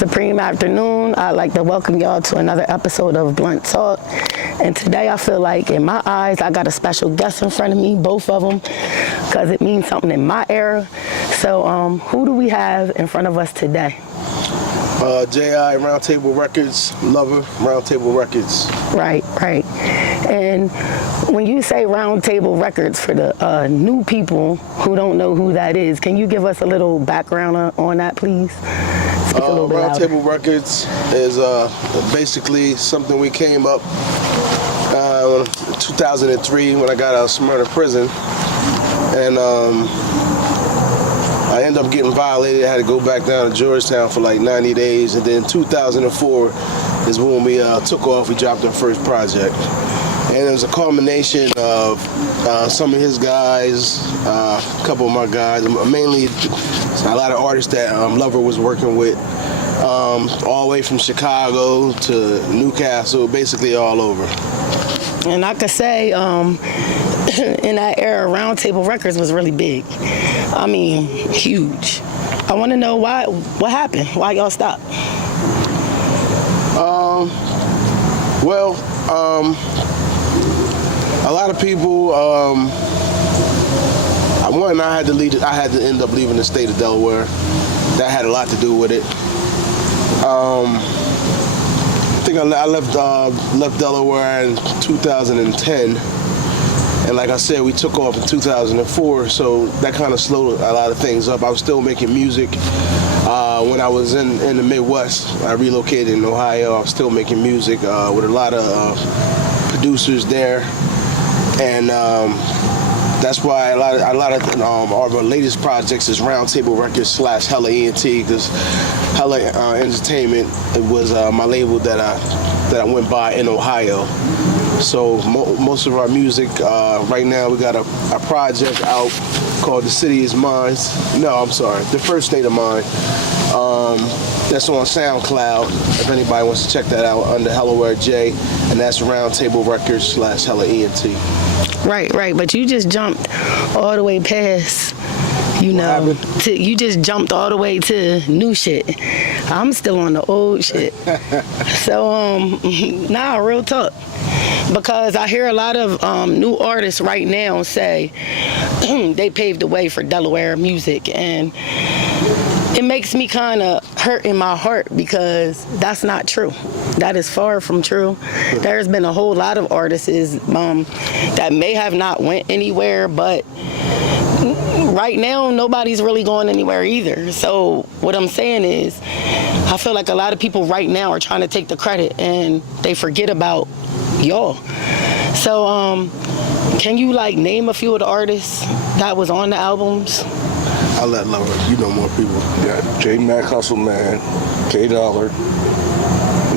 Supreme afternoon. I'd like to welcome y'all to another episode of Blunt Talk. And today I feel like in my eyes, I got a special guest in front of me, both of them, because it means something in my era. So who do we have in front of us today? J.I. Roundtable Records, Lover, Roundtable Records. Right. And when you say Roundtable Records, for the new people who don't know who that is, can you give us a little background on that, please? Speak a little bit louder. Roundtable Records is basically something we came up in 2003 when I got out of Smyrna prison. And I ended up getting violated. I had to go back down to Georgetown for like 90 days. And then 2004 is when we took off. We dropped our first project. And it was a culmination of some of his guys, a couple of my guys, mainly a lot of artists that Lover was working with, all the way from Chicago to Newcastle, basically all over. And I could say in that era, Roundtable Records was really big. I mean, huge. I want to know what happened? Why y'all stopped? A lot of people. I had to leave. I had to end up leaving the state of Delaware. That had a lot to do with it. I think I left Delaware in 2010, and like I said, we took off in 2004. So that kind of slowed a lot of things up. I was still making music. When I was in the Midwest, I relocated in Ohio. I was still making music with a lot of producers there, and that's why a lot of our latest projects is Roundtable Records / Hella ENT, because Hella Entertainment was my label that I went by in Ohio. So most of our music right now, we got a project out called The City Is Mine. No, I'm sorry, The First State of Mind. That's on SoundCloud. If anybody wants to check that out, under Hellaware J, and that's Roundtable Records / Hella ENT. Right. But you just jumped all the way past, you just jumped all the way to new shit. I'm still on the old shit. So, real talk. Because I hear a lot of new artists right now say they paved the way for Delaware music, and it makes me kind of hurt in my heart because that's not true. That is far from true. There's been a whole lot of artists that may have not went anywhere, but right now nobody's really going anywhere either. So what I'm saying is, I feel like a lot of people right now are trying to take the credit and they forget about y'all. So can you name a few of the artists that was on the albums? I'll let Lover, you know more people. Yeah, J Mac Hustle Man, K Dollar.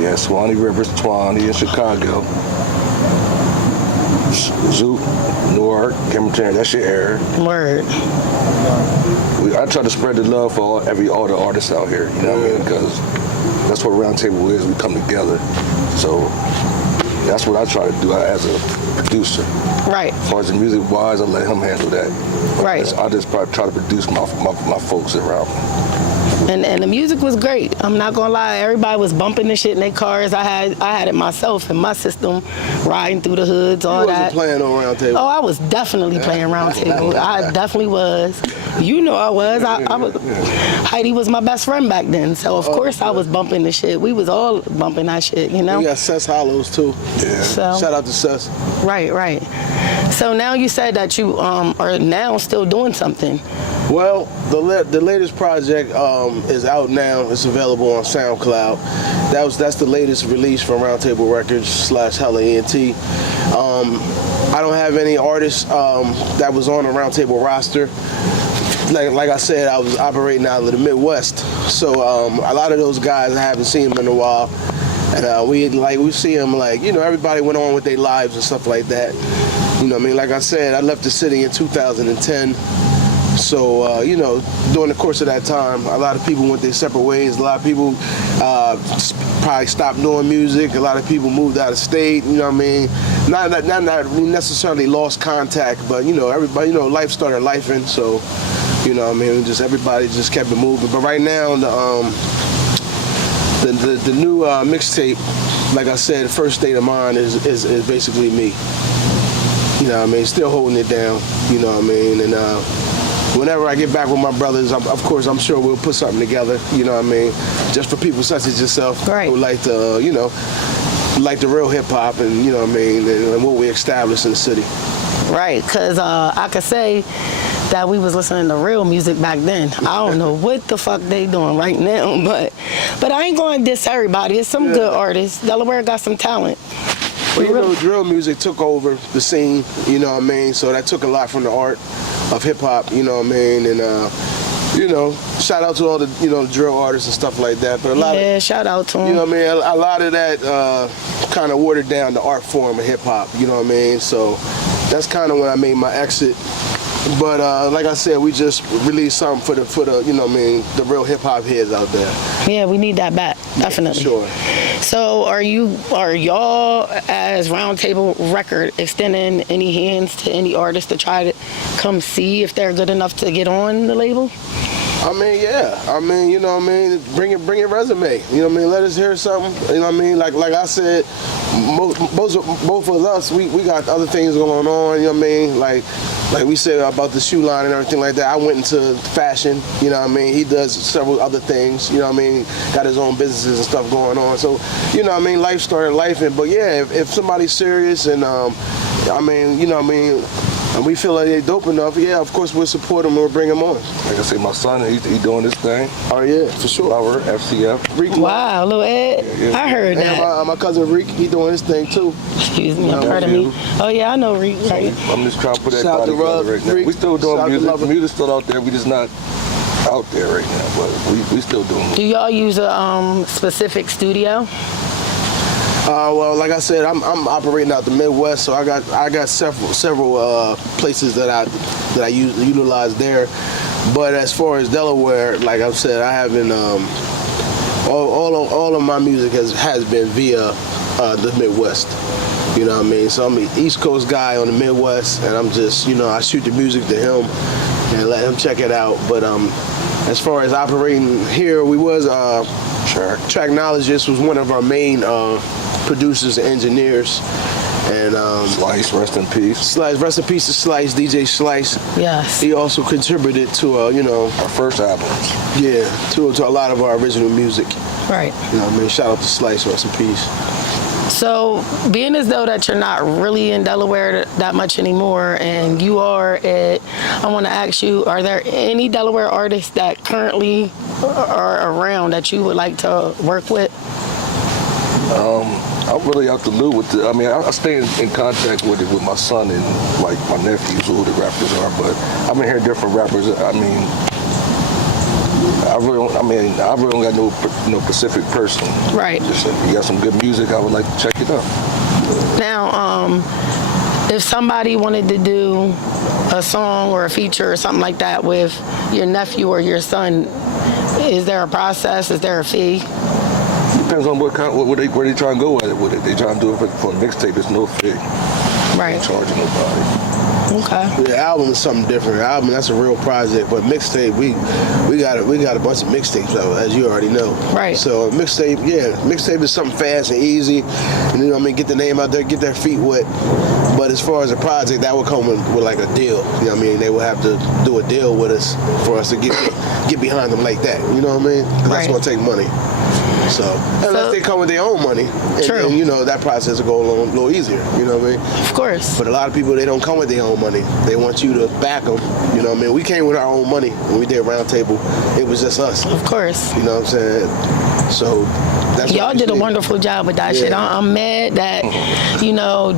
Yeah, Swanee Rivers, Swanee in Chicago. Zoot, Newark, Cameron, that's your era. Word. I try to spread the love for all the artists out here, you know what I mean? Because that's what Roundtable is, we come together. So that's what I try to do as a producer. Right. As far as the music wise, I let him handle that. Right. I just try to produce my folks around me. And the music was great. I'm not gonna lie. Everybody was bumping the shit in their cars. I had it myself in my system, riding through the hoods, all that. You wasn't playing on Roundtable. Oh, I was definitely playing Roundtable. I definitely was. You know I was. I was. Heidi was my best friend back then, so of course I was bumping the shit. We was all bumping that shit, you know. We got Sess Hollows too. Yeah. So, shout out to Sess. Right. So now you said that you are now still doing something. Well, the latest project is out now. It's available on SoundCloud. That's the latest release from Roundtable Records / Hella ENT. I don't have any artists that was on the Roundtable roster. Like I said, I was operating out of the Midwest, so a lot of those guys I haven't seen them in a while, and we see them everybody went on with their lives and stuff like that. You know what I mean? Like I said, I left the city in 2010. So, during the course of that time, a lot of people went their separate ways. A lot of people probably stopped doing music. A lot of people moved out of state, you know what I mean? Not necessarily lost contact, but, everybody, life started lifing, so, everybody just kept it moving. But right now, the new mixtape, like I said, First State of Mind is basically me. You know what I mean? Still holding it down. You know what I mean? And whenever I get back with my brothers, of course, I'm sure we'll put something together. You know what I mean? Just for people such as yourself who like to, like the real hip hop, and you know what I mean, and what we established in the city. Right, because I could say that we was listening to real music back then. I don't know what the fuck they doing right now, but I ain't going to diss everybody. It's some good artists. Delaware got some talent. Well, you know, drill music took over the scene, you know what I mean? So that took a lot from the art of hip hop, you know what I mean? And, shout out to all the, drill artists and stuff like that. But a lot shout out to them. You know what I mean? A lot of that kind of watered down the art form of hip hop, you know what I mean? So that's kind of when I made my exit. But like I said, we just released something for the the real hip hop heads out there. Yeah, we need that back, definitely. Sure. So are y'all as Roundtable Record extending any hands to any artists to try to come see if they're good enough to get on the label? I mean, yeah. I mean, you know what I mean? Bring your resume. You know what I mean? Let us hear something. You know what I mean? Like I said, both of us, we got other things going on. You know what I mean? Like we said about the shoe line and everything like that. I went into fashion. You know what I mean? He does several other things. You know what I mean? Got his own businesses and stuff going on. So, you know what I mean? Life started lifing. But yeah, if somebody's serious and and we feel like they're dope enough, yeah, of course we'll support them and we'll bring them on. Like I say, my son, he doing this thing. Oh yeah, for sure. Flower, FCF. Reek, wow, little Ed. Yeah. I heard that. My cousin Reek, he doing his thing too. Excuse me, pardon me. Oh yeah, I know Reek. Right? I'm just trying to put everybody together right now. We still doing music. The music's still out there. We just not out there right now, but we still doing it. Do y'all use a specific studio? Well, like I said, I'm operating out the Midwest, so I got several places that I utilize there. But as far as Delaware, like I've said, I haven't. All of my music has been via the Midwest. You know what I mean? So I'm an East Coast guy on the Midwest, and I'm just I shoot the music to him and let him check it out. But as far as operating here, we was Tracknologist was one of our main producers and engineers, and Slice, rest in peace. Slice, rest in peace to Slice, DJ Slice. Yes. He also contributed to our first albums. Yeah, to a lot of our original music. Right. You know what I mean? Shout out to Slice, rest in peace. So, being as though that you're not really in Delaware that much anymore, and you are I want to ask you, are there any Delaware artists that currently are around that you would like to work with? I'm really out the loop with I stay in contact with my son and like my nephews, who the rappers are, but I've been hearing different rappers. I really don't got no specific person. Right. Just if you got some good music, I would like to check it out. Now, if somebody wanted to do a song or a feature or something like that with your nephew or your son, is there a process? Is there a fee? Depends on where they trying to go with it. They trying to do it for a mixtape. It's no fee. Right. Ain't charging nobody. Okay. The album is something different. The album, that's a real project, but mixtape, we got a bunch of mixtapes out, as you already know. Right. So mixtape is something fast and easy, and you know what I mean, get the name out there, get their feet wet. But as far as a project, that would come with like a deal. You know what I mean? They would have to do a deal with us for us to get behind them like that. You know what I mean? 'Cause that's gonna take money. So unless they come with their own money, and that process will go along a little easier. You know what I mean? Of course. But a lot of people, they don't come with their own money. They want you to back them. You know what I mean? We came with our own money when we did Roundtable. It was just us. Of course. You know what I'm saying? So that's y'all did a wonderful job with that shit. I'm mad that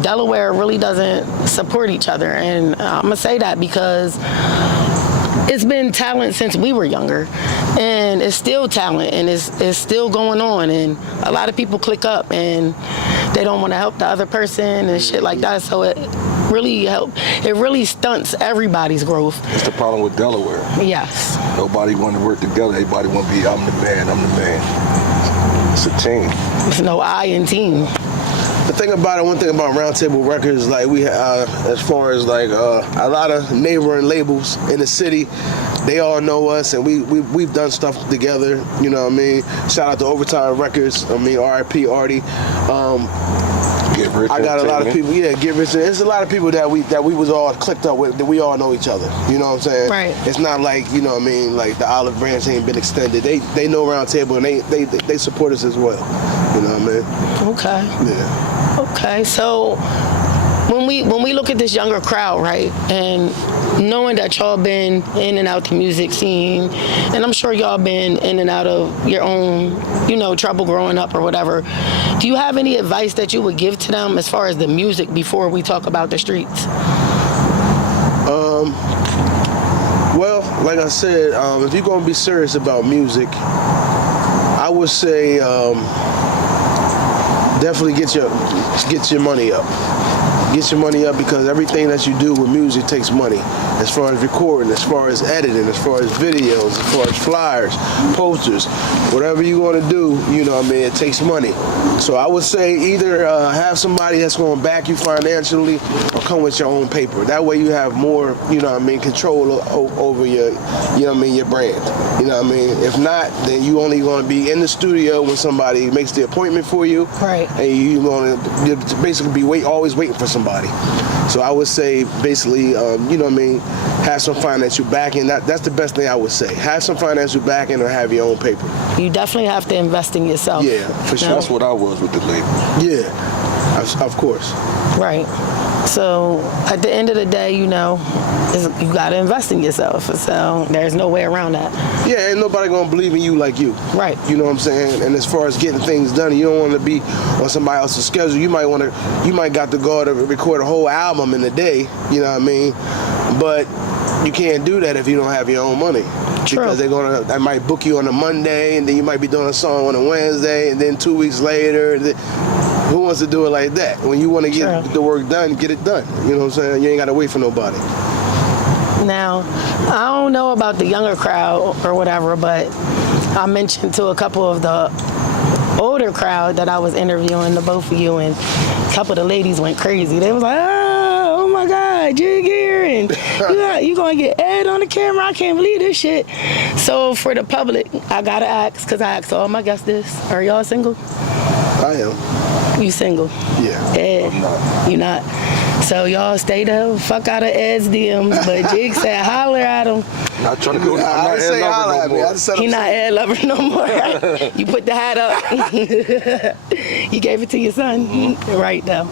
Delaware really doesn't support each other, and I'm gonna say that because it's been talent since we were younger, and it's still talent, and it's still going on, and a lot of people click up and they don't want to help the other person and shit like that, so it really stunts everybody's growth. That's the problem with Delaware. Yes. Nobody want to work together. Everybody want to be, I'm the man. It's a team. There's no I in team. One thing about Roundtable Records, like we, as far as like a lot of neighboring labels in the city, they all know us, and we've done stuff together. You know what I mean? Shout out to Overtime Records. I mean, R.I.P. Artie. Get Rich I got a lot of Entertainment. people. Yeah, Get Rich. There's a lot of people that we was all clicked up with. That we all know each other. You know what I'm saying? Right. It's not like, you know what I mean, like the olive branch ain't been extended. They know Round Table, and they support us as well. You know what I mean? Okay. Yeah. Okay. So when we look at this younger crowd, right, and knowing that y'all been in and out the music scene, and I'm sure y'all been in and out of your own, you know, trouble growing up or whatever, do you have any advice that you would give to them as far as the music before we talk about the streets? Well, like I said, if you're gonna be serious about music, I would say definitely get your money up. Get your money up, because everything that you do with music takes money. As far as recording, as far as editing, as far as videos, as far as flyers, posters, whatever you want to do, you know what I mean, it takes money. So I would say either have somebody that's going to back you financially, or come with your own paper. That way you have more, you know what I mean, control over your, you know what I mean, your brand. You know what I mean? If not, then you only going to be in the studio when somebody makes the appointment for you. Right. And you going to basically be always waiting for somebody. So I would say basically, you know what I mean, have some financial backing. That's the best thing I would say. Have some financial backing, or have your own paper. You definitely have to invest in yourself. Yeah, for sure. That's what I was with the label. Yeah, of course. Right. So at the end of the day, you know, you got to invest in yourself. So there's no way around that. Yeah, ain't nobody gonna believe in you like you. Right. You know what I'm saying? And as far as getting things done, you don't want to be on somebody else's schedule. You might got to go to record a whole album in a day. You know what I mean? But you can't do that if you don't have your own money. True. Because they might book you on a Monday, and then you might be doing a song on a Wednesday, and then 2 weeks later. Who wants to do it like that? When you want to get True. the work done, get it done. You know what I'm saying? You ain't got to wait for nobody. Now, I don't know about the younger crowd or whatever, but I mentioned to a couple of the older crowd that I was interviewing, the both of you, and a couple of the ladies went crazy. They was like, oh my God, Jig here, and you gonna get Ed on the camera? I can't believe this shit. So for the public, I gotta ask, because I asked all my guests this, are y'all single? I am. You single? Yeah. Ed, I'm not. you not? So y'all stay the fuck out of Ed's DMs, but Jig said holler at him. Not trying to go. I'm I not didn't say Ed Lover holla no at me. I more. just said He I'm not Ed Lover no more. Right? You put the hat up. You gave it to your son, right though.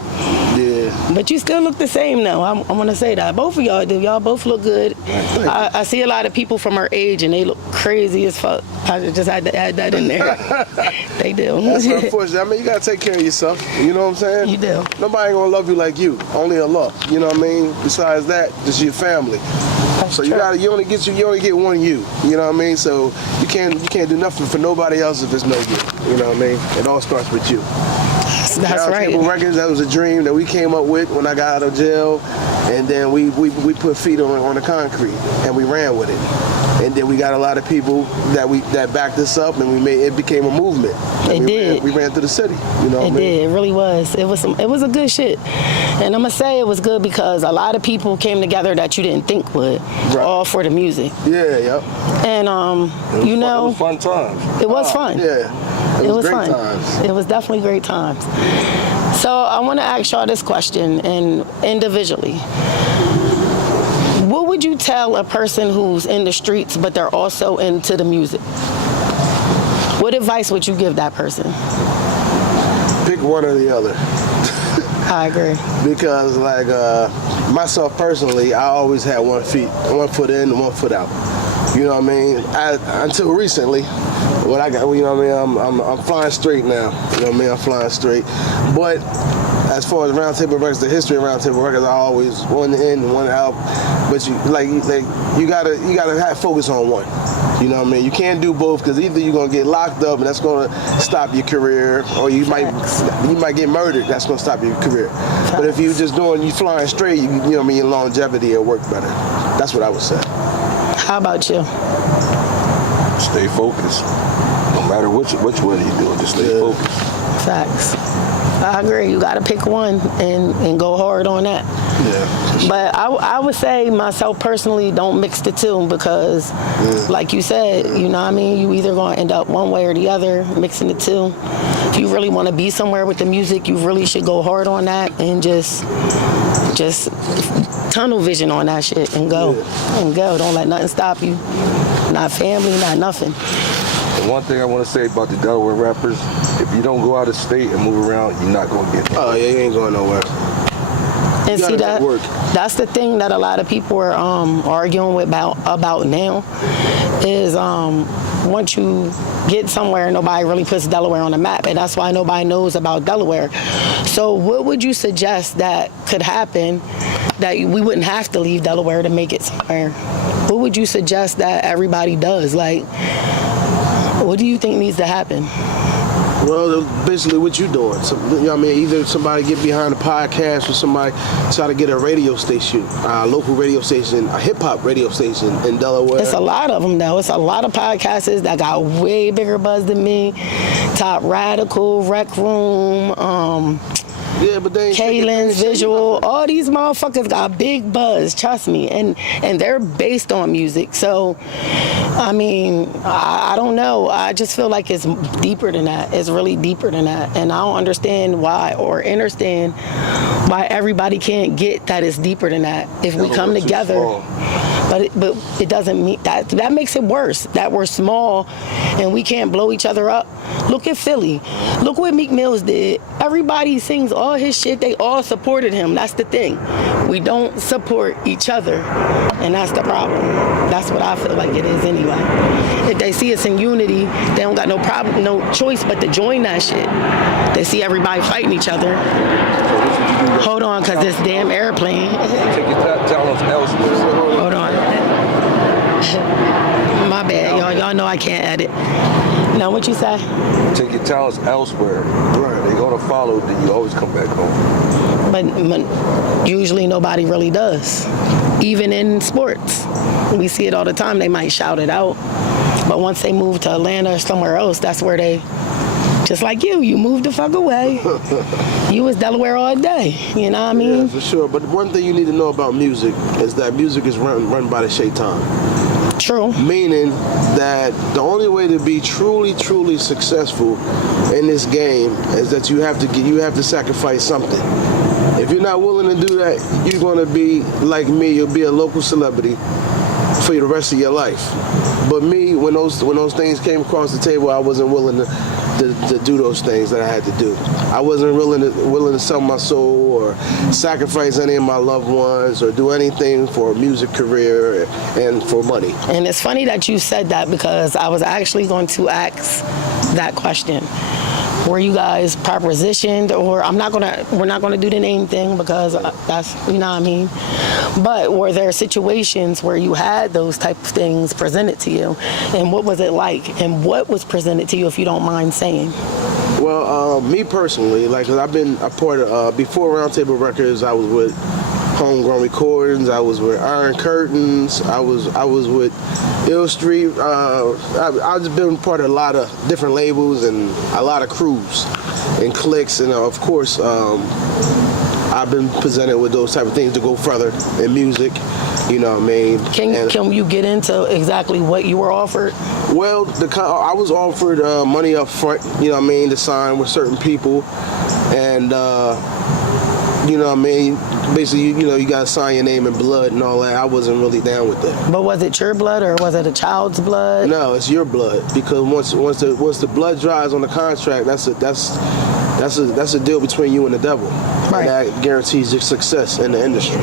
Yeah. But you still look the same though. I want to say that. Both of y'all do. Y'all both look good. I see a lot of people from our age and they look crazy as fuck. I just had to add that in there. They do. That's unfortunate. I mean, you gotta take care of yourself. You know what I'm saying? You do. Nobody gonna love you like you. Only Allah. You know what I mean? Besides that, just your family. So you only get one you. You know what I mean? So you can't do nothing for nobody else if it's no you. You know what I mean? It all starts with you. That's Round right. Table Records, that was a dream that we came up with when I got out of jail, and then we put feet on the concrete and we ran with it. And then we got a lot of people that backed us up, and it became a movement. And It did. We ran through the city. You know what I It mean? did. It really was. It was a good shit. And I'm gonna say it was good because a lot of people came together that you didn't think would, Right. all for the music. Yeah, yep. And you It know, was fun times. it was fun. Yeah. It was great fun. times. It was definitely great times. So I want to ask y'all this question, and individually. What would you tell a person who's in the streets but they're also into the music? What advice would you give that person? Pick one or the other. I agree. Because like myself personally, I always had 1 foot in and 1 foot out. You know what I mean? Until recently, when I got, you know what I mean, I'm flying straight now. You know what I mean? I'm flying straight. But as far as Round Table Records, the history of Round Table Records, I always one in and one out. But you gotta have focus on one. You know what I mean? You can't do both, because either you're gonna get locked up and that's gonna stop your career, or you might get murdered. That's gonna stop your career. But if you flying straight, you know what I mean, your longevity will work better. That's what I would say. How about you? Stay focused. No matter which way you do it, just stay focused. Facts. I agree. You got to pick one and go hard on that. Yeah. But I would say myself personally, don't mix the two because, like you said, you know what I mean? You either going to end up one way or the other, mixing the two. If you really want to be somewhere with the music, you really should go hard on that and just tunnel vision on that shit and go. And go. Don't let nothing stop you. Not family, not nothing. And one thing I want to say about the Delaware rappers, if you don't go out of state and move around, you're not going to get there. Oh, yeah, you ain't going nowhere. And see that's the thing that a lot of people are arguing about now is once you get somewhere, nobody really puts Delaware on the map, and that's why nobody knows about Delaware. So what would you suggest that could happen that we wouldn't have to leave Delaware to make it somewhere? What would you suggest that everybody does? Like, what do you think needs to happen? Well, basically what you doing. So, you know what I mean? Either somebody get behind a podcast or somebody try to get a radio station, a local radio station, a hip-hop radio station in Delaware. It's a lot of them, though. It's a lot of podcasters that got way bigger buzz than me. Top Radical, Rec Room, yeah, but they Kaylin's Visual, all these motherfuckers got big buzz, trust me, and they're based on music. So, I mean, I don't know. I just feel like it's deeper than that. It's really deeper than that, and I don't understand why or understand why everybody can't get that it's deeper than that. If we come together. But it doesn't mean that makes it worse, that we're small and we can't blow each other up. Look at Philly. Look what Meek Mills did. Everybody sings all his shit. They all supported him. That's the thing. We don't support each other, and that's the problem. That's what I feel like it is anyway. If they see us in unity, they don't got no problem, no choice but to join that shit. They see everybody fighting each other. Hold on, because this damn airplane. Take your talents elsewhere. Hold on. My bad, y'all know I can't edit. Now, what you say? Take your talents elsewhere. Right. They're gonna follow, then you always come back home. But usually nobody really does. Even in sports, we see it all the time. They might shout it out, but once they move to Atlanta or somewhere else, that's where they. Just like you moved the fuck away. You was Delaware all day, you know what I mean? Yeah, for sure. But one thing you need to know about music is that music is run by the shaitan. True. Meaning that the only way to be truly successful in this game is that you have to sacrifice something. If you're not willing to do that, you're going to be like me. You'll be a local celebrity for the rest of your life. But me, when those things came across the table, I wasn't willing to do those things that I had to do. I wasn't willing to sell my soul or sacrifice any of my loved ones or do anything for a music career and for money. And it's funny that you said that because I was actually going to ask that question. Were you guys propositioned, or we're not gonna do the name thing because that's, you know what I mean? But were there situations where you had those type of things presented to you, and what was it like, and what was presented to you, if you don't mind saying? Well, me personally, like, I've been a part of, before Roundtable Records, I was with Homegrown Recordings, I was with Iron Curtains, I was with Ill Street. I've just been part of a lot of different labels and a lot of crews and cliques, and of course, I've been presented with those type of things to go further in music. You know what I mean? Can you get into exactly what you were offered? Well, I was offered money up front. You know what I mean, to sign with certain people, and you know what I mean? Basically, you got to sign your name in blood and all that. I wasn't really down with that. But was it your blood or was it a child's blood? No, it's your blood, because once the blood dries on the contract, that's a deal between you and the devil. Right. And that guarantees your success in the industry.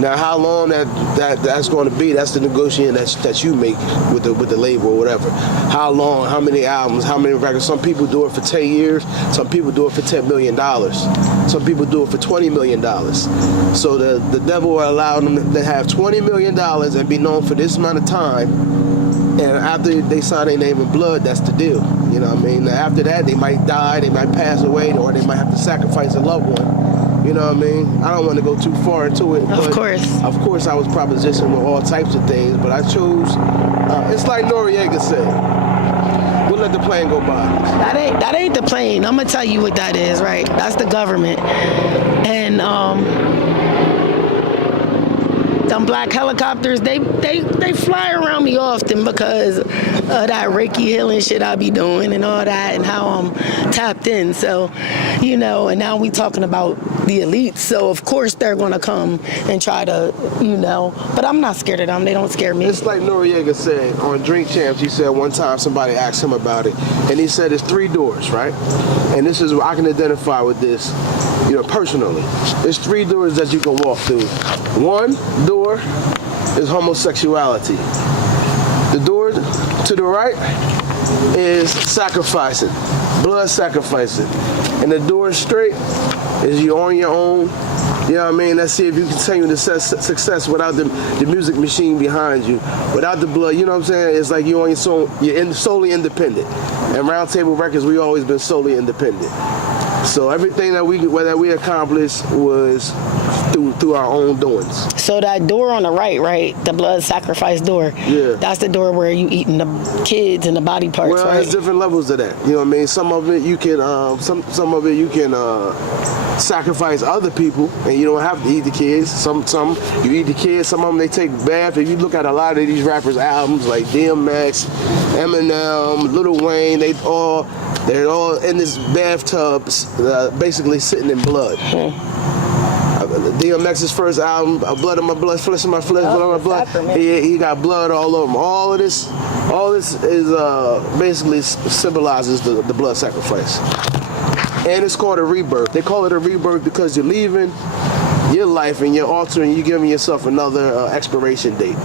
Now, how long that's going to be, that's the negotiation that you make with the label or whatever. How long, how many albums, how many records. Some people do it for 10 years. Some people do it for $10 million. Some people do it for $20 million. So the devil will allow them to have $20 million and be known for this amount of time. And after they sign their name in blood, that's the deal. You know what I mean? Now, after that, they might die, they might pass away, or they might have to sacrifice a loved one. You know what I mean? I don't want to go too far into it. Of course, I was propositioned with all types of things, but I chose, it's like Noriega said, what Don't let the plane go by. That ain't the plane. I'm gonna tell you what that is, right? That's the government. And them black helicopters, they fly around me often because of that Reiki healing shit I be doing and all that, and how I'm tapped in. So, you know, and now we talking about the elites. So of course they're gonna come and try to, you know, but I'm not scared of them. They don't scare me. It's like Noriega said on Drink Champs. He said one time somebody asked him about it, and he said it's 3 doors, right? And this is what I can identify with this, you know, personally. There's 3 doors that you can walk through. One door is homosexuality. The door to the right is sacrificing, blood sacrificing. And the door straight is you on your own. You know what I mean? Let's see if you continue the success without the music machine behind you, without the blood. You know what I'm saying? It's like you're on your soul, solely independent. And Round Table Records, we always been solely independent. So everything that we accomplished was through our own doings. So that door on the right, the blood sacrifice door. Yeah. That's the door where you eating the kids and the body parts, Well, right? there's different levels to that. You know what I mean? Some of it you can, some of it you can sacrifice other people, and you don't have to eat the kids. Some you eat the kids. Some of them they take bath. If you look at a lot of these rappers' albums, like DMX, Eminem, Lil Wayne, they're all in this bathtub, basically sitting in blood. DMX's first album, Blood on My Blood, Flesh on My Flesh, Blood on My Blood. He got blood all over him. All this is basically symbolizes the blood sacrifice. And it's called a rebirth. They call it a rebirth because you're leaving your life and you're altering, you're giving yourself another expiration date.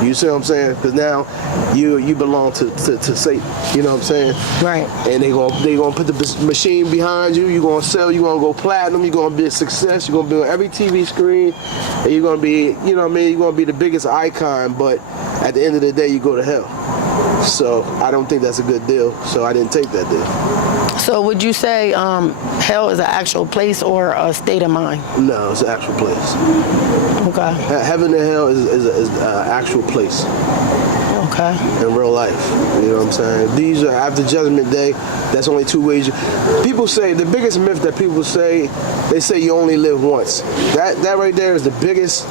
You see what I'm saying? Because now you belong to Satan. You know what I'm saying? Right. And they gonna put the machine behind you. You're gonna sell. You're gonna go platinum. You're gonna be a success. You're gonna be on every TV screen, and you're gonna be, you know what I mean? You're gonna be the biggest icon. But at the end of the day, you go to hell. So I don't think that's a good deal. So I didn't take that deal. So would you say hell is an actual place or a state of mind? No, it's an actual place. Okay. Heaven and hell is an actual place. Okay. In real life, you know what I'm saying? These are after Judgment Day. That's only 2 ways. People say the biggest myth that people say, they say you only live once. That right there is the biggest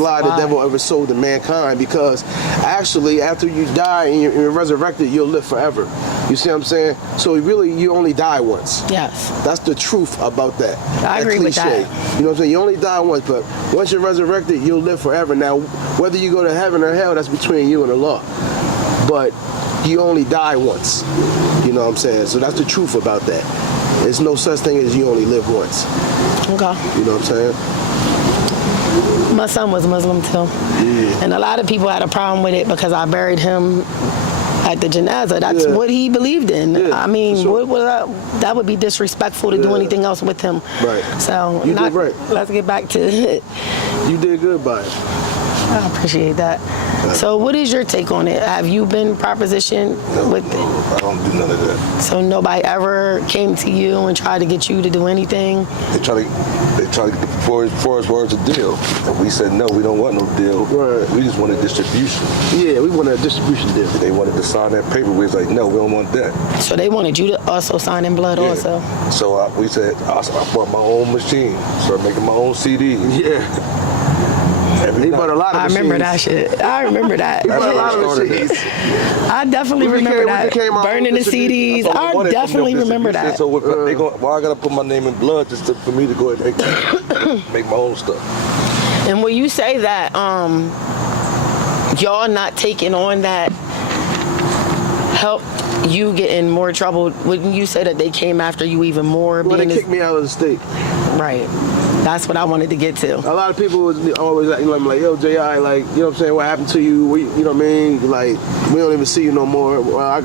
lie the devil ever sold to mankind. Because actually, after you die and you're resurrected, you'll live forever. You see what I'm saying? So really, you only die once. Yes. That's the truth about that. I agree with that. You know what I'm saying? You only die once, but once you're resurrected, you'll live forever. Now, whether you go to heaven or hell, that's between you and the Lord. But you only die once. You know what I'm saying? So that's the truth about that. There's no such thing as you only live once. Okay. You know what I'm saying? My son was Muslim too. Yeah. And a lot of people had a problem with it because I buried him at the janazah. That's what he believed in. Yeah, I mean, sure. that would be disrespectful to do anything else with him. Right. So You did right. Let's get back to it. You did good by it. I appreciate that. So what is your take on it? Have you been propositioned with it? I don't do none of that. So nobody ever came to you and tried to get you to do anything? They try to for us words a deal. And we said no, we don't want no deal. Right. We just want a distribution. Yeah, we want a distribution deal. They wanted to sign that paper. We was like, no, we don't want that. So they wanted you to also sign in blood also? So we said, I bought my own machine, started making my own CDs. Yeah. He bought a lot of machines. I remember that shit. I remember that. He bought a lot of started machines. I definitely remember that. Burning the CDs. I definitely remember that. So why I gotta put my name in blood just for me to go ahead and make my own stuff? And when you say that, y'all not taking on that help you get in more trouble, wouldn't you say that they came after you even more? Well, they kicked me out of the state. Right. That's what I wanted to get to. A lot of people was always like, yo, J.I., like, you know what I'm saying, what happened to you? You know what I mean? Like, we don't even see you no more. Well, I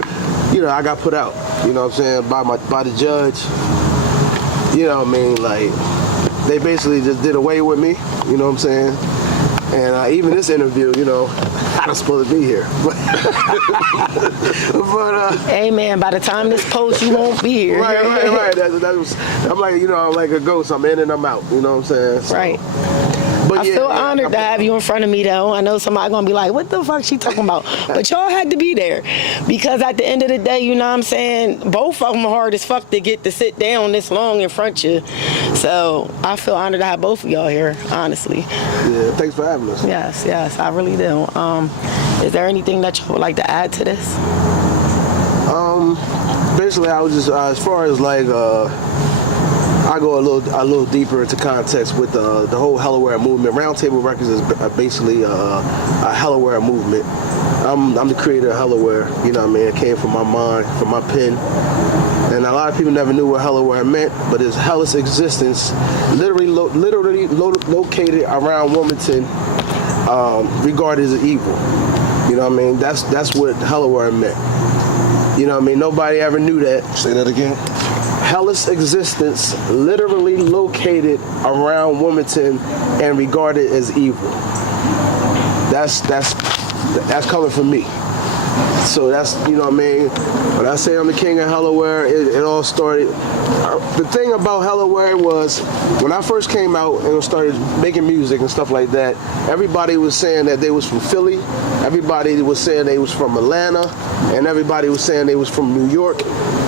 got put out, you know what I'm saying, by the judge. You know what I mean? Like, they basically just did away with me, you know what I'm saying? And even this interview, you know, I was supposed to be here. But hey, man, by the time this post, you won't be here. Right. I'm like, you know, I'm like a ghost. I'm in and I'm out, you know what I'm saying? So. Right. I feel honored to have you in front of me, though. I know somebody gonna be like, "What the fuck she talking about?" But y'all had to be there because at the end of the day, you know what I'm saying. Both of them are hard as fuck to get to sit down this long in front of you. So I feel honored to have both of y'all here. Honestly. Yeah. Thanks for having us. Yes, I really do. Is there anything that you would like to add to this? Basically, I was just as far as like I go a little deeper into context with the whole Hellaware movement. Roundtable Records is basically a Hellaware movement. I'm the creator of Hellaware. You know what I mean? It came from my mind, from my pen. And a lot of people never knew what Hellaware meant, but it's hellish existence, literally located around Wilmington, regarded as evil. You know what I mean? That's what Hellaware meant. You know what I mean? Nobody ever knew that. Say that again. Hellish existence, literally located around Wilmington and regarded as evil. That's coming from me. So that's, you know what I mean? When I say I'm the king of Hellaware, it all started. The thing about Hellaware was when I first came out and started making music and stuff like that, everybody was saying that they was from Philly, everybody was saying they was from Atlanta, and everybody was saying they was from New York.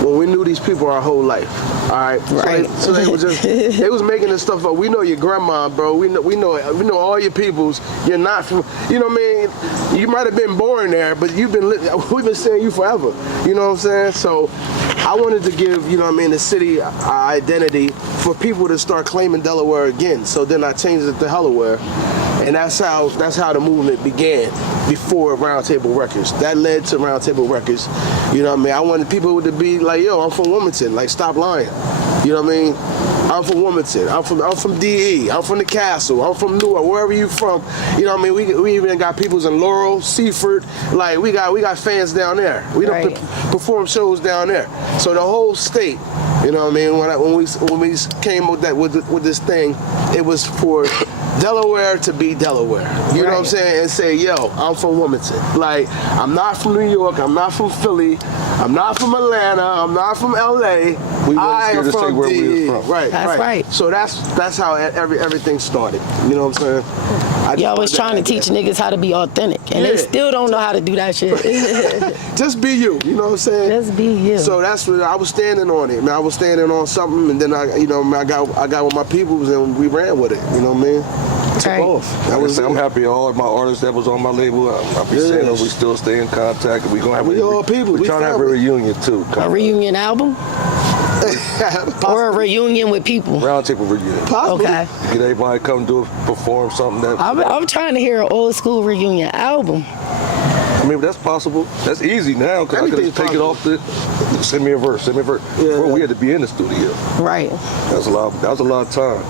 When we knew these people our whole life. All right. Right. So they was just they was making this stuff up. We know your grandma, bro. We know all your peoples. You're not from, you know what I mean? You might have been born there, but we've been saying you forever. You know what I'm saying? So I wanted to give, you know what I mean, the city identity for people to start claiming Delaware again. So then I changed it to Hellaware. And that's how the movement began before Roundtable Records. That led to Roundtable Records. You know what I mean? I wanted people to be like, yo, I'm from Wilmington. Like, stop lying. You know what I mean? I'm from Wilmington. I'm from DE. I'm from the Castle. I'm from Newark. Wherever you from. You know what I mean? We even got peoples in Laurel, Seaford. Like, we got fans down there. We don't perform shows down there. So the whole state, you know what I mean? When we came with this thing, it was for Delaware to be Delaware. You know what I'm saying? And say, yo, I'm from Wilmington. Like, I'm not from New York. I'm not from Philly. I'm not from Atlanta. I'm not from LA. We weren't scared to say where we was from. Right, That's right. So that's how everything started. You know what I'm saying? Y'all was trying to teach niggas how to be authentic, and they still don't know how to do that shit. Just be you. You know what I'm saying? Just be you. So that's what I was standing on it. Man, I was standing on something, and then I got with my peoples, and we ran with it. You know what I mean? Took off. I'm happy all of my artists that was on my label. I'll be saying we still stay in contact. And we all people. We're trying to have a reunion too. A reunion album? Or a reunion with people? Roundtable reunion. Possibly. Okay. Get everybody come perform something that. I'm trying to hear an old school reunion album. I mean, that's possible. That's easy now because I can just take it off send me a verse. Yeah. Well, we had to be in the studio. Right. That was a lot of time.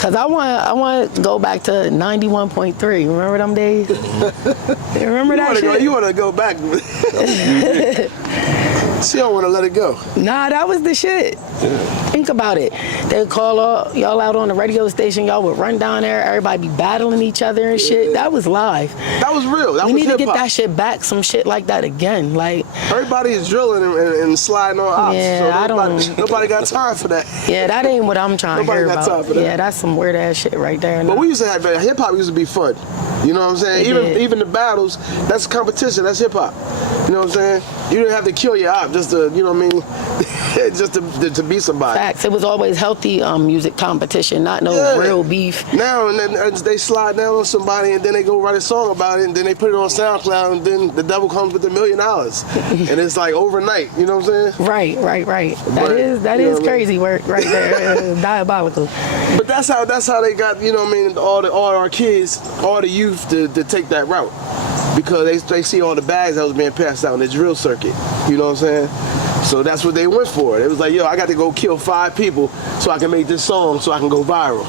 Cause I want to go back to 91.3. Remember them days? Remember that shit? You want to go back? She don't want to let it go. Nah, that was the shit. Yeah. Think about it. They'd call y'all out on the radio station. Y'all would run down there. Everybody be battling each other and shit. That was live. That was real. That we was need to get hip-hop. that shit back. Some shit like that again. Like everybody is drilling and sliding on ops. Yeah, so nobody got time for that. Yeah, that ain't what I'm trying to hear about. Time for that. Yeah, that's some weird ass shit right there. But we used to have hip hop. Used to be fun. You know what I'm saying? Even the battles. That's competition. That's hip hop. You know what I'm saying? You didn't have to kill your op just to, you know what I mean? just to be somebody. Facts. It was always healthy music competition, not no real beef. Now and then they slide down on somebody and then they go write a song about it and then they put it on SoundCloud and then the devil comes with $1 million and it's like overnight. You know what I'm saying? Right. That is crazy work right there. Diabolical. But that's how they got, you know what I mean, all our kids, all the youth to take that route. Because they see all the bags that was being passed out in the drill circuit. You know what I'm saying? So that's what they went for. It was like, yo, I got to go kill 5 people so I can make this song so I can go viral.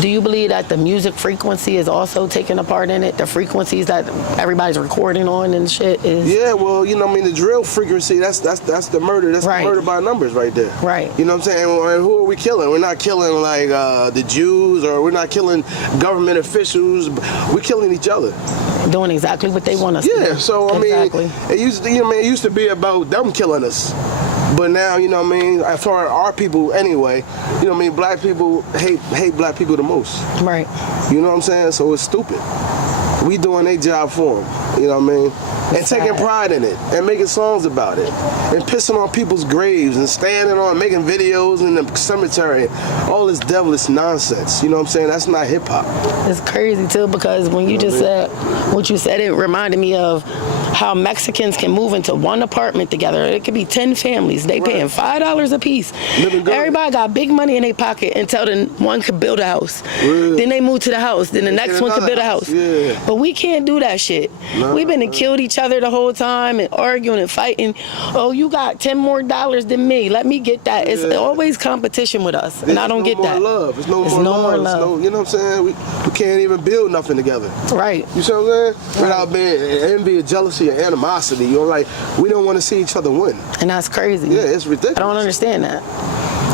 Do you believe that the music frequency is also taking a part in it? The frequencies that everybody's recording on and shit is. Yeah, well, you know what I mean, the drill frequency, that's the murder. That's the murder by numbers right there. Right. You know what I'm saying? And who are we killing? We're not killing like the Jews, or we're not killing government officials. We're killing each other. Doing exactly what they want us to do. Yeah, so I mean, exactly. it used to be about them killing us. But now, you know what I mean, as far as our people anyway, you know what I mean, black people hate black people the most. Right. You know what I'm saying? So it's stupid. We doing their job for them, you know what I mean? And taking pride in it, and making songs about it, and pissing on people's graves, and standing on, making videos in the cemetery, all this devilish nonsense, you know what I'm saying? That's not hip hop. It's crazy too, because when you just said what you said, it reminded me of how Mexicans can move into one apartment together. It could be 10 families. They paying $5 a piece. Everybody got big money in their pocket until the one could build a house. Then they move to the house. Then the next one could build a house. But we can't do that shit. We've been and killed each other the whole time and arguing and fighting. Oh, you got $10 more than me. Let me get that. It's always competition with us, and I don't get that. It's no more love. You know what I'm saying? We can't even build nothing together. Right. You see what I'm saying? Without being envy or jealousy or animosity. You know, like, we don't want to see each other win. And that's crazy. Yeah, it's ridiculous. I don't understand that.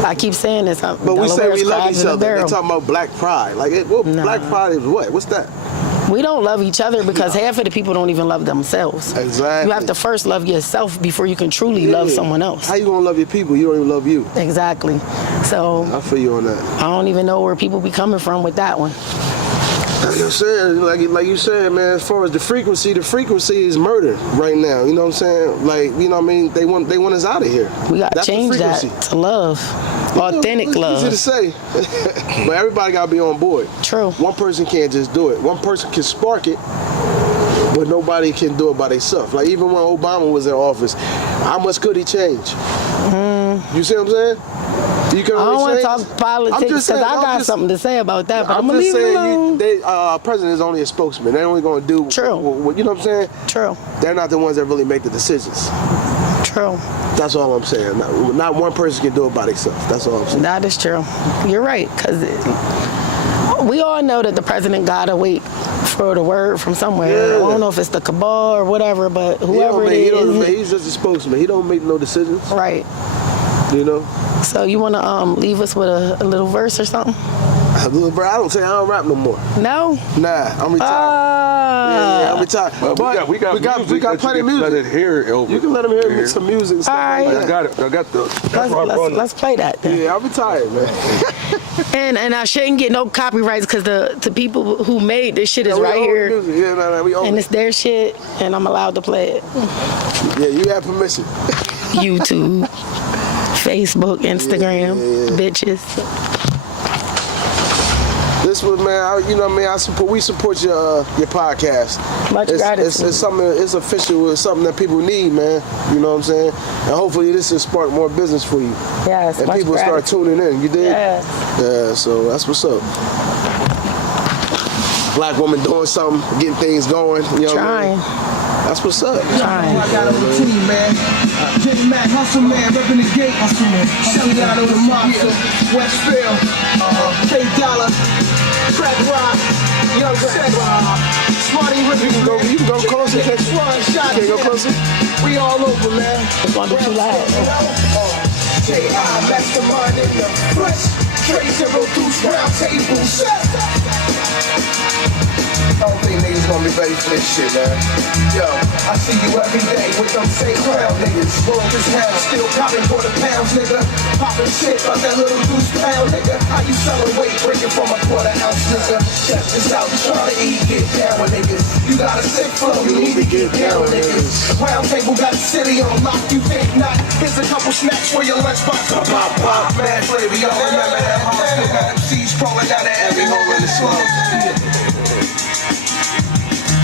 I keep saying this. But we say we love each other. They're talking about black pride. Like, black pride is what? What's that? We don't love each other because half of the people don't even love themselves. Exactly. You have to first love yourself before you can truly love someone else. How you gonna love your people? You don't even love you. Exactly. So I feel you on that. I don't even know where people be coming from with that one. Like I said, like you said, man, as far as the frequency is murder right now. You know what I'm saying? Like, you know what I mean? They want us out of here. We got to change that to love. Authentic love. Easy to say. But everybody got to be on board. True. One person can't just do it. One person can spark it, but nobody can do it by themselves. Like, even when Obama was in office, how much could he change? You see what I'm saying? You can I don't want change. to talk politics because I got something to say about that, but I'm going to leave it alone. President is only a spokesman. They're only going to do what, you know what I'm saying? True. They're not the ones that really make the decisions. True. That's all I'm saying. Not one person can do it by themselves. That's all I'm saying. That is true. You're right, because we all know that the president got to wait for the word from somewhere. I don't know if it's the cabal or whatever, but whoever it is. He's just a spokesman. He don't make no decisions. Right. You know? So you want to leave us with a little verse or something? I don't rap no more. No? Nah, I'm retired. I'm retired. Well, we got plenty of music. Let it hear it over. You can let him hear some music and stuff. All right. Like that. I got the. Let's play that then. Yeah, I'm retired, man. And I shouldn't get no copyrights because the people who made this shit is right here. We own and it's their shit, and I'm allowed to play it. Yeah, you have permission. YouTube, Facebook, Instagram, bitches. This was, man, you know what I mean? We support your podcast. Much gratitude. It's something, it's official. It's something that people need, man. You know what I'm saying? And hopefully this will spark more business for you. Yes, and people start tuning in. You did? Yeah, so that's what's up. Black woman doing something, getting things going. You know Trying. What I mean? That's what's up. I got on the team, man. Jimmy Mac, hustle man, repping the gate. Shelly out on the mafia, Westfield, K Dollar, Crack Rock, Young Sex, Smarty Rippy. You can go closer. Can you go closer? We all over, man. It's gonna be too loud. J.I. Mastermind in the flesh. Trade zero deuce round tables. I don't think niggas gonna be ready for this shit, man. Yo, I see you every day with them same crowd niggas. World is hell, still popping for the pounds, nigga. Popping shit about that little goose pound, nigga. How you selling weight, breaking from a quarter ounce, nigga? Check this out, you trying to eat, get down with niggas. You got a sick flow, you need to get down with niggas. Round table got the city on lock, you think not? Here's a couple snacks for your lunchbox. Pop, pop, mad flavor, y'all remember that? Still got MCs crawling down to every hole in the slums.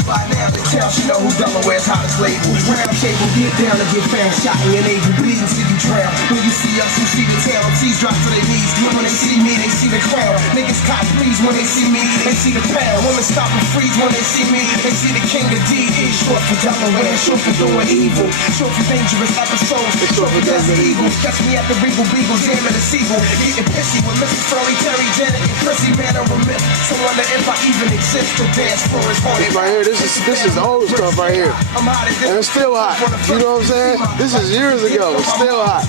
By now, the town should know who Delaware's hottest label. Round table, get down and get found. Shot in your navel, bleeding till you drown. When you see us, you see the town. MCs drop to their knees. When they see me, they see the crown. Niggas cop please when they see me. They see the pound. Women stop and freeze when they see me. They see the king of D. Short for Delaware, short for doing evil. Short for dangerous episodes. Short for Desert Eagles. Catch me at the Regal Beagle, jamming the Seagull. Getting pissy with Mrs. Furley, Terry, Janet, and Chrissy. Man, I remit. So wonder if I even exist to dance for his haunted. Right here, this This is old stuff right here. And it's still hot. You know what I'm saying? This is years ago. It's still hot.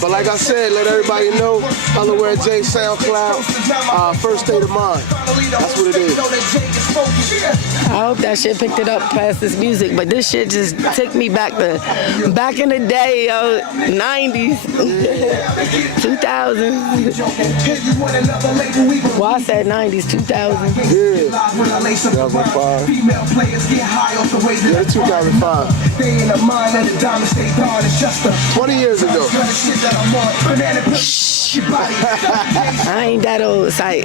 But like I said, let everybody know, Delaware J SoundCloud, First State of Mind. That's what it is. I hope that shit picked it up past this music, but this shit just took me back in the day, 90s, 2000s. Well, I said 90s, 2000. Yeah. 2005. Yeah, 2005. 20 years ago. I ain't that old, sight.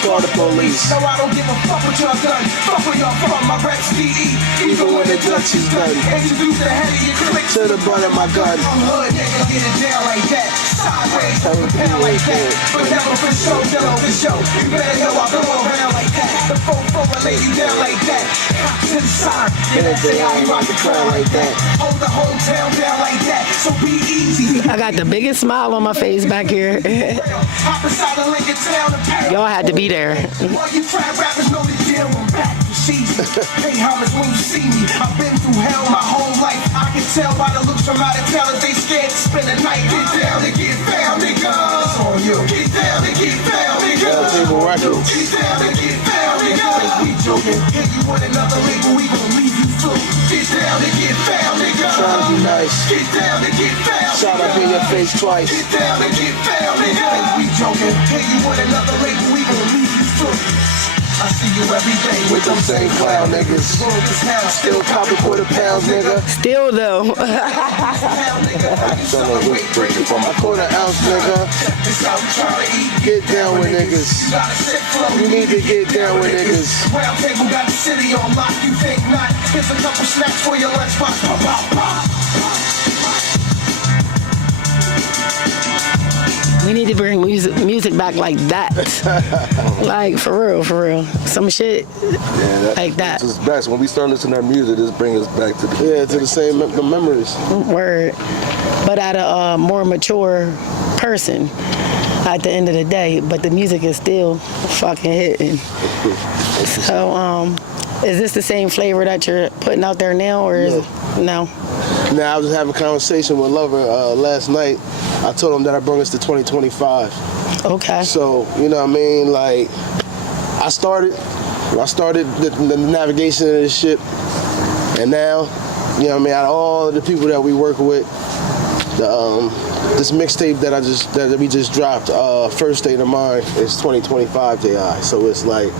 Call the police. No, I don't give a fuck what y'all done. Fuck where y'all from, my rap's DE. Even when the Dutch is done. Introduce the head of your click To the butt of my gun. hood, nigga, get it down like that. Sideways, pound like that. But never for show, never for show. You better know I go around like that. The 4-4, I lay you down like that. Cops inside, and I say I ain't rock the crown like that. Hold the hometown down like that, so be easy. I got the biggest smile on my face back here. Hop inside the Lincoln town and pay. Y'all had to be there. All you crap rappers know the deal, I'm back for season. Pay homage when you see me. I've been through hell my whole life. I can tell by the looks from out of town that they scared to spend the night. Get down and get found, nigga. It's on you. Get down and get found, nigga. Table Records. Get down and get found, nigga. We joking. Hit you with another label, we gon' leave you through. Get down and get found, nigga. Trying to be nice. Get down and get found. Shot up in your face twice. Get down and get found, nigga. We joking. Hit you with another label, we gon' leave you through. I see you every day With them same clown niggas. Still popping £1/4, nigga. Still though. I caught an ounce, nigga. Get down with niggas. You need to get down with niggas. Round table got the city on lock, you think not? Here's a couple snacks for your lunchbox. Pop, pop, pop. We need to bring music back like that. Like, for real. Some shit like that. It's best. When we start listening to our music, this brings us back to the same the memories. Word. But at a more mature person at the end of the day, but the music is still fucking hitting. So, is this the same flavor that you're putting out there now, or is it no? Now, I was having a conversation with Lover last night. I told him that I bring us to 2025. Okay. So, you know what I mean? Like, I started the navigation of this ship, and now, you know what I mean, out of all of the people that we work with, this mixtape that we just dropped, First State of Mind, is 2025 JI. So it's like,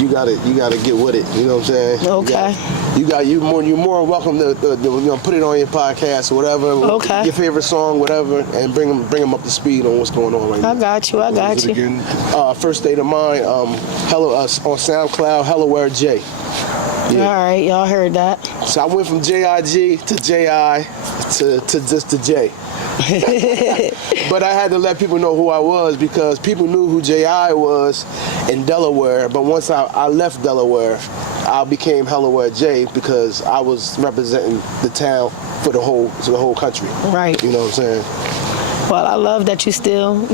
you gotta get with it. You know what I'm saying? Okay. You're more welcome to put it on your podcast or whatever. Okay. Your favorite song, whatever, and bring them up to speed on what's going on right now. I got you. First State of Mind, on SoundCloud, Delaware J. Yeah. All right, y'all heard that. So I went from JIG to JI to just to J. But I had to let people know who I was, because people knew who JI was in Delaware. But once I left Delaware, I became Delaware J, because I was representing the town for the whole country. Right. You know what I'm saying? Well, I love that you still,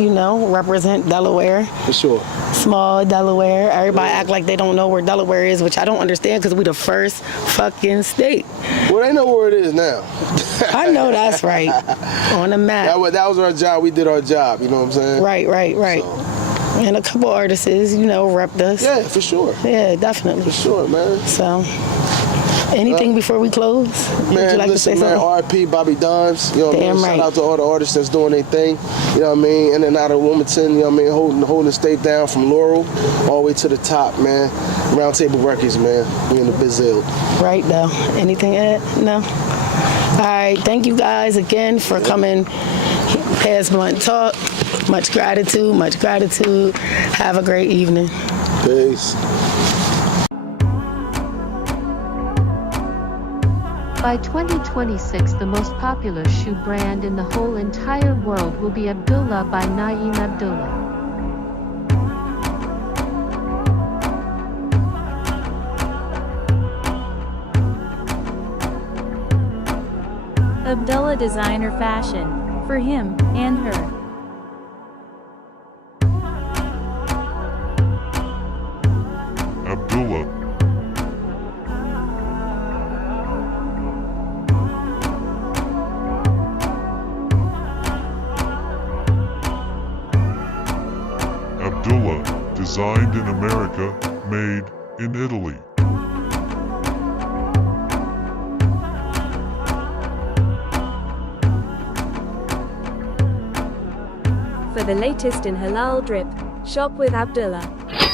represent Delaware. For sure. Small Delaware. Everybody act like they don't know where Delaware is, which I don't understand, because we the first fucking state. Well, they know where it is now. I know that's right. On the map. That was our job. We did our job. You know what I'm saying? Right. So. And a couple artists, repped us. Yeah, for sure. Yeah, definitely. For sure, man. So, anything before we close? Man, Would you like listen, to say man, something? RP Bobby Dimes, you know what I mean? Damn right. Shout out to all the artists that's doing their thing, you know what I mean? In and out of Wilmington, you know what I mean? Holding the state down from Laurel all the way to the top, man. Round Table Records, man. We in the Bizil. Right, though. Anything, Ed? No? All right, thank you guys again for coming past Blunt Talk. Much gratitude. Have a great evening. Peace. By 2026, the most popular shoe brand in the whole entire world will be Abdullah by Naeem Abdullah. Abdullah Designer Fashion, for him and her. Abdullah. Abdullah, designed in America, made in Italy. For the latest in halal drip, shop with Abdullah.